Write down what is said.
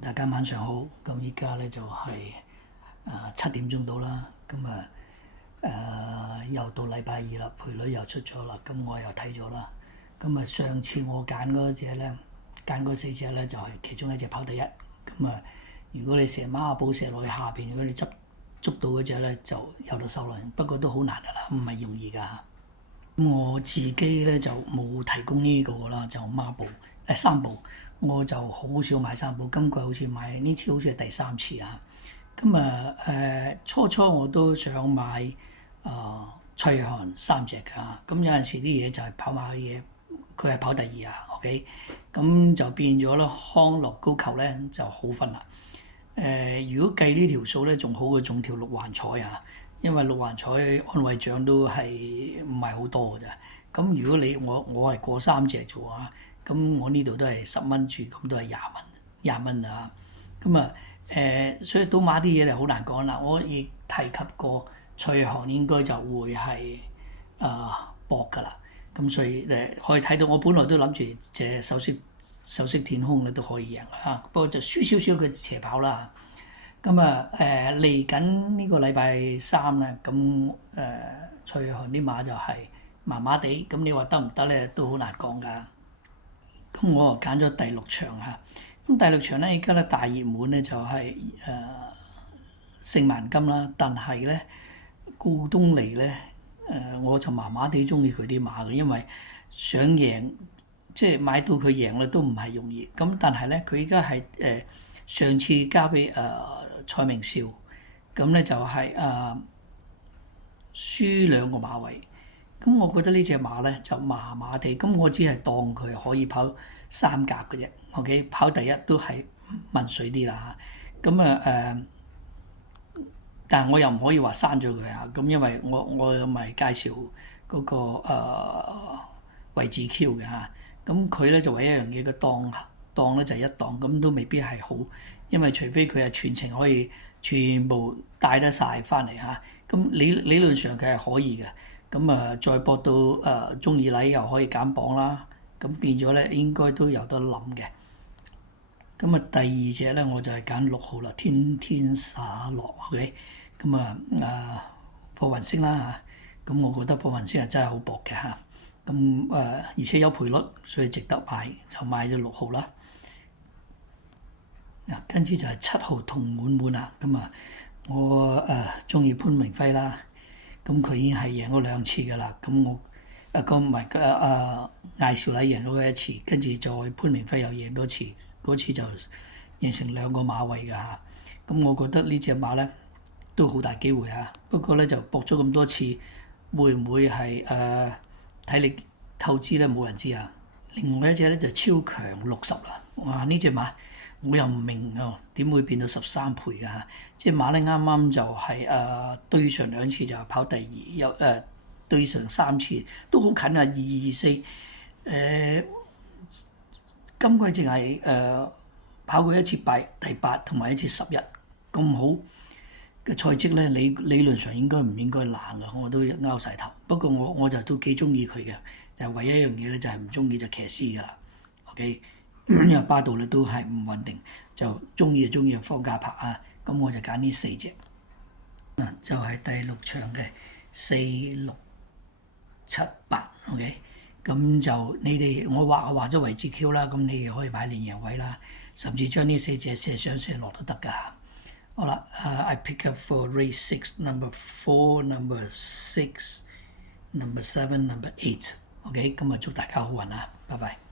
大家晚上好。咁依家咧就係7點鐘到啦。咁又到禮拜二啦，賠率又出咗啦。咁我又睇咗啦。咁上次我揀嗰隻咧，揀嗰4隻咧就係其中一隻跑第一。咁如果你射孖寶射落去下邊，如果你捉到嗰隻咧就有得收啦。不過都好難㗎啦，唔係容易㗎。咁我自己咧就冇提供呢個啦，就孖寶三寶。我就好少買三寶，今季好似買呢次好似係第3次啊。咁初我都想買蔡韓3隻㗎。咁有陣時啲嘢就係跑馬嘅嘢，佢係跑第2啊。OK，咁就變咗啦。康樂高球咧就好分啦。如果計呢條數咧，仲好過中條六環彩啊，因為六環彩安慰獎都係唔係好多㗎咋。咁如果我係過3隻啫喎，咁我呢度都係10蚊注，咁都係20蚊啊。所以賭馬啲嘢就好難講啦。我亦提及過蔡韓應該就會係搏㗎啦。咁所以可以睇到，我本來都諗住隻首飾天空咧都可以贏啦。不過就輸少少佢斜跑啦。嚟緊呢個禮拜3咧，咁蔡韓啲馬就係麻麻地。咁你話得唔得咧？都好難講㗎。咁我又揀咗第6場嚇。咁第6場咧，而家咧大熱門咧就係聖萬金啦。但係咧顧東尼咧我就麻麻地中意佢啲馬嘅，因為想贏即係買到佢贏咧都唔係容易。咁但係咧佢而家係上次交俾蔡明紹，咁咧就係輸2個馬位。咁我覺得呢隻馬咧就麻麻地。咁我只係當佢可以跑3甲嘅啫。OK， 跑第一都係問水啲啦。但係我又唔可以話刪咗佢啊。咁因為我咪介紹嗰個位置 Q 嘅嚇。咁佢咧就唯一一樣嘢嘅檔咧就係1檔，咁都未必係好，因為除非佢係全程可以全部帶得晒翻嚟嚇。咁理論上佢係可以嘅。再博到中意禮又可以減磅啦。咁變咗咧應該都有得諗嘅。第2隻咧我就係揀6號啦，天天灑落。OK，貨運星啦嚇。我覺得貨運星係真係好薄嘅嚇。而且有賠率，所以值得買，就買咗6號啦。跟住就係7號同滿滿啦。我中意潘明輝啦。佢已經係贏咗2次㗎啦。艾兆禮贏咗1次，跟住再潘明輝又贏多次，嗰次就贏成2個馬位㗎嚇。我覺得呢隻馬咧都好大機會嚇。不過咧就搏咗咁多次，會唔會係體力透支咧？冇人知啊。另外一隻咧就超強60啦。哇！呢隻馬我又唔明點會變到13倍㗎嚇。隻馬咧啱啱就係對上2次就跑第2，又對上3次都好近啊，224。今季淨係跑過1次第8同埋1次11，咁好嘅賽績咧，理論上應該唔應該冷㗎？我都拗晒頭。不過我就都幾中意佢嘅，就唯一一樣嘢咧就係唔中意隻騎師㗎啦。OK， 因為巴度咧都係唔穩定，就中意方嘉柏啊。咁我就揀呢4隻。就係第6場嘅4、6、7、8。OK， 咁就你哋我畫咗位置 Q 啦，咁你哋可以買連贏位啦，甚至將呢4隻射上射落都得㗎。好啦，I pick up for race 6, number 4, number 6, number 7, number 8。OK， 咁祝大家好運啊！拜拜。